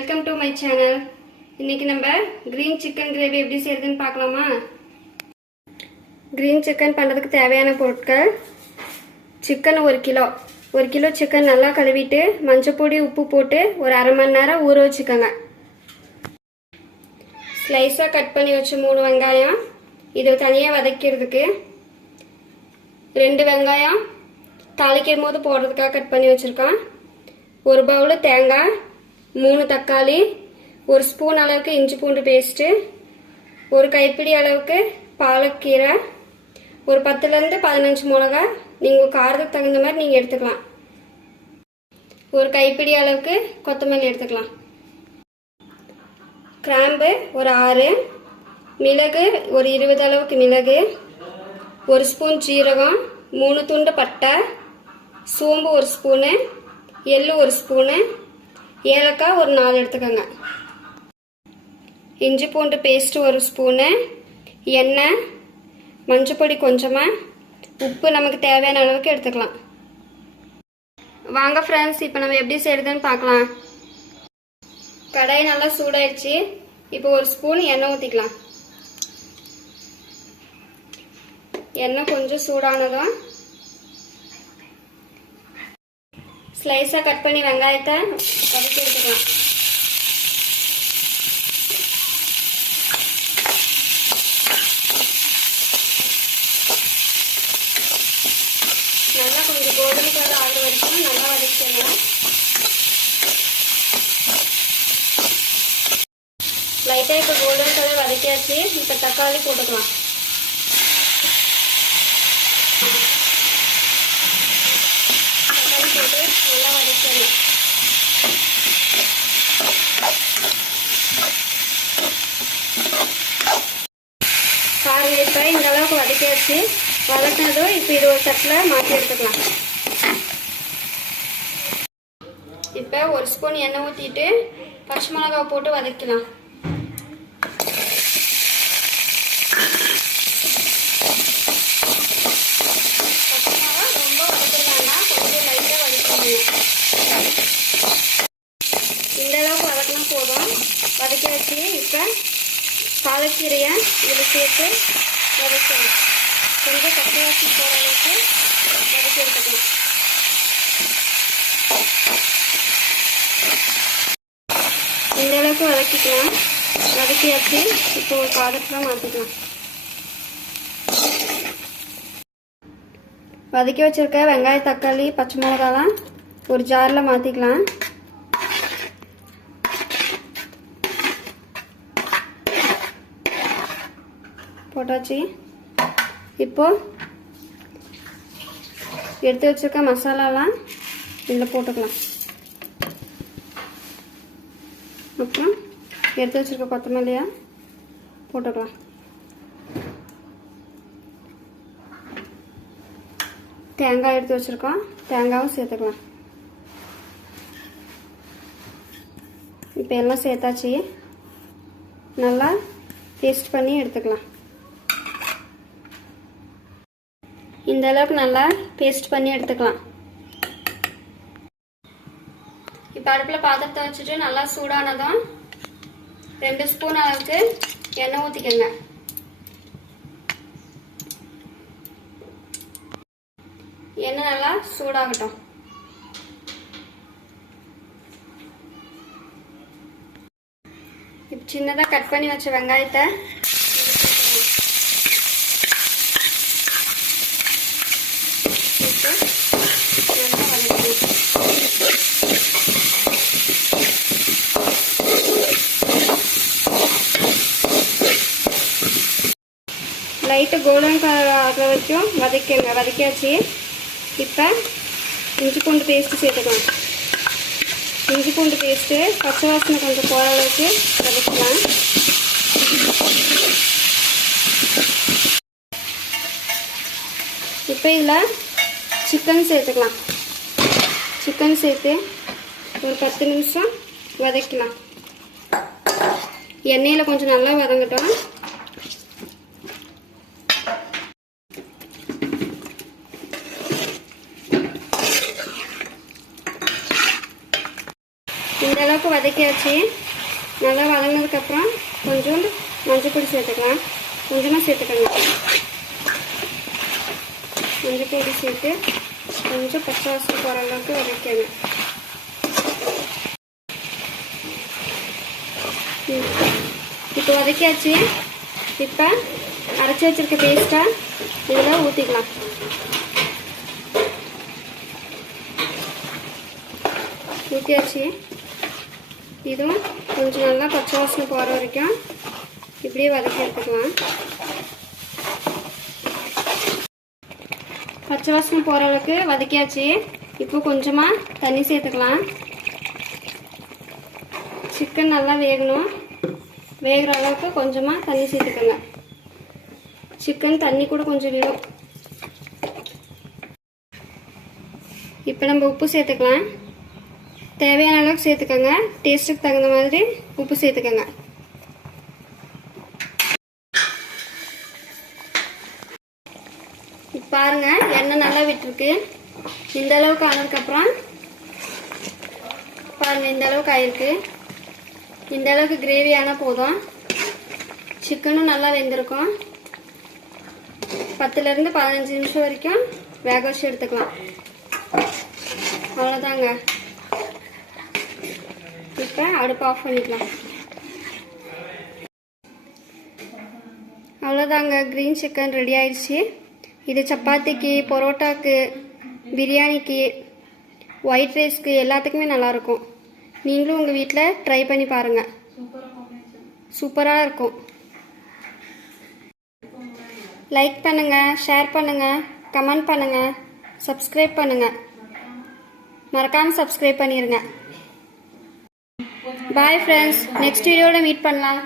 Welcome to my channel. இன்னைக்கு நம்ம green chicken gravy எப்படி செய்யறதுன்னு பார்க்கலாமா? கிரீன் சிக்கன் பண்ணுறதுக்கு தேவையான பொருட்கள்: சிக்கன் 1 கிலோ சிக்கன் நல்லா கழுவிட்டு மஞ்சள் பொடி உப்பு போட்டு ஒரு அரை மணி நேரம் ஊற வச்சுக்கோங்க. ஸ்லைஸாக கட் பண்ணி வச்ச 3 வெங்காயம், இதை தனியாக வதக்கிறதுக்கு 2 வெங்காயம் தாளிக்கும் போது போடுறதுக்காக கட் பண்ணி வச்சுருக்கோம். 1 பவுல் தேங்காய், 3 தக்காளி, 1 ஸ்பூன் அளவுக்கு இஞ்சி பூண்டு பேஸ்ட்டு, 1 கைப்பிடி அளவுக்கு பாலக்கீரை, ஒரு 10லேருந்து 15 மிளகா, நீங்கள் காரத்துக்கு தகுந்த மாதிரி நீங்கள் எடுத்துக்கலாம். 1 கைப்பிடி அளவுக்கு கொத்தமல்லி எடுத்துக்கலாம். கிராம்பு ஒரு 6, மிளகு ஒரு 20 அளவுக்கு மிளகு, 1 ஸ்பூன் ஜீரகம், 3 துண்டு பட்டை, சோம்பு 1 ஸ்பூனு, எள்ளு 1 ஸ்பூனு, ஏலக்காய் ஒரு 4 எடுத்துக்கோங்க. இஞ்சி பூண்டு பேஸ்ட் 1 ஸ்பூனு, எண்ணெய், மஞ்சப்பொடி கொஞ்சமாக, உப்பு நமக்கு தேவையான அளவுக்கு எடுத்துக்கலாம். வாங்க ஃப்ரெண்ட்ஸ், இப்போ நம்ம எப்படி செய்யறதுன்னு பார்க்கலாம். கடாய் நல்லா சூடாயிடுச்சு. இப்போ 1 ஸ்பூன் எண்ணெய் ஊற்றிக்கலாம். எண்ணெய் கொஞ்சம் சூடானதும் ஸ்லைஸாக கட் பண்ணி வெங்காயத்தை வதக்கி எடுத்துக்கலாம். நல்லா கொஞ்சம் கோல்டன் கலர் ஆகிற வரைக்கும் நல்லா வதக்கிடலாம். லைட்டாக இப்போ கோல்டன் கலர் வதக்கியாச்சு. இப்போ தக்காளி போட்டுக்கலாம். தக்காளி போட்டு நல்லா வதக்கிடலாம். பாருங்க, இப்போ இந்த அளவுக்கு வதக்கியாச்சு. வதக்கினதும் இப்போ இது ஒரு தட்டில் மாற்றி எடுத்துக்கலாம். இப்போ 1 ஸ்பூன் எண்ணெய் ஊற்றிட்டு பச்சை மிளகாய் போட்டு வதக்கலாம். பச்சை மிளகாய் ரொம்ப வதக்கலாம்னா கொஞ்சம் லைட்டாக வதக்கணும். இந்த அளவுக்கு வதக்கினா போதும். வதக்கி வச்சு இப்போ பாலக்கீரையை இதில் சேர்த்து வதக்கணும். கொஞ்சம் கட்டியாச்சு போகிற அளவுக்கு வதக்கி எடுத்துக்கலாம். இந்த அளவுக்கு வதக்கிக்கலாம். வதக்கியாச்சு. இப்போ ஒரு பாத்திரத்தில் மாற்றிக்கலாம். வதக்கி வச்சிருக்க வெங்காயம், தக்காளி, பச்சை மிளகாலாம் ஒரு ஜாரில் மாற்றிக்கலாம். போட்டாச்சு. இப்போ எடுத்து வச்சிருக்க மசாலாலாம் இதில் போட்டுக்கலாம். அப்புறம் எடுத்து வச்சிருக்க கொத்தமல்லியா போட்டுக்கலாம். தேங்காய் எடுத்து வச்சிருக்கோம், தேங்காயும் சேர்த்துக்கலாம். இப்போ எல்லாம் சேர்த்தாச்சு. நல்லா பேஸ்ட் பண்ணி எடுத்துக்கலாம். இந்த அளவுக்கு நல்லா பேஸ்ட் பண்ணி எடுத்துக்கலாம். இப்போ அடுப்பில் பாத்திரத்தை வச்சுட்டு நல்லா சூடானதும் 2 ஸ்பூன் அளவுக்கு எண்ணெய் ஊற்றிக்கோங்க. எண்ணெய் நல்லா சூடாகட்டும். இப்போ சின்னதாக கட் பண்ணி வச்ச வெங்காயத்தை லைட்டு கோல்டன் கலர் ஆகிற வரைக்கும் வதக்கியாச்சு. இப்போ இஞ்சி பூண்டு பேஸ்ட்டு சேர்த்துக்கலாம். இஞ்சி பூண்டு பேஸ்ட்டு பச்சை வாசனை கொஞ்சம் போகிற அளவுக்கு வதக்கலாம். இப்போ இதில் சிக்கன் சேர்த்துக்கலாம். சிக்கன் சேர்த்து ஒரு 10 நிமிஷம் வதக்கலாம். எண்ணெயில் கொஞ்சம் நல்லா வதங்கட்டும். இந்த அளவுக்கு வதக்கியாச்சு. நல்லா வதங்கினதுக்கப்புறம் கொஞ்சோண்டு மஞ்சள் பொடி சேர்த்துக்கலாம். கொஞ்சமாக சேர்த்துக்கணும். மஞ்சள் பொடி சேர்த்து கொஞ்சம் பச்சை வாசனை போகிற அளவுக்கு வதக்கணும். இப்போ வதக்கியாச்சு. இப்போ அரைச்சி வச்சிருக்க பேஸ்ட்டை இதில் ஊற்றிக்கலாம். ஊற்றியாச்சு. இதுவும் கொஞ்சம் நல்லா பச்சை வாசனை போகிற வரைக்கும் இப்படியே வதக்கி எடுத்துக்கலாம். பச்சை வாசனை போகிற அளவுக்கு வதக்கியாச்சு. இப்போ கொஞ்சமாக தண்ணி சேர்த்துக்கலாம். சிக்கன் நல்லா வேகணும். வேகிற அளவுக்கு கொஞ்சமாக தண்ணி சேர்த்துக்கோங்க. சிக்கன் தண்ணி கூட கொஞ்சம் விடும். இப்போ நம்ம உப்பு சேர்த்துக்கலாம். தேவையான அளவுக்கு சேர்த்துக்கோங்க. டேஸ்ட்டுக்கு தகுந்த மாதிரி உப்பு சேர்த்துக்கோங்க. பாருங்க, எண்ணெய் நல்லா விட்டுருக்கு. இந்த அளவுக்கு ஆனதுக்கப்புறம் பாருங்க, இந்த அளவுக்கு ஆயிருக்கு. இந்த அளவுக்கு கிரேவி ஆனால் போதும். சிக்கனும் நல்லா வெந்திருக்கும். 10லேருந்து 15 நிமிஷம் வரைக்கும் வேக வச்சு எடுத்துக்கலாம். அவ்வளோதாங்க. இப்போ அடுப்பு ஆஃப் பண்ணிக்கலாம். அவ்வளோதாங்க, க்ரீன் சிக்கன் ரெடி ஆயிடுச்சு. இது சப்பாத்திக்கு, பரோட்டாக்கு, பிரியாணிக்கு, ஒயிட் ரைஸ்க்கு எல்லாத்துக்குமே நல்லாயிருக்கும். நீங்களும் உங்கள் வீட்டில் ட்ரை பண்ணி பாருங்கள். சூப்பராக இருக்கும். லைக் பண்ணுங்கள், ஷேர் பண்ணுங்கள், கமெண்ட் பண்ணுங்கள், சப்ஸ்கிரைப் பண்ணுங்கள். மறக்காமல் சப்ஸ்கிரைப் பண்ணிடுங்க. பாய் ஃப்ரெண்ட்ஸ், நெக்ஸ்ட் வீடியோவில் மீட் பண்ணலாம்.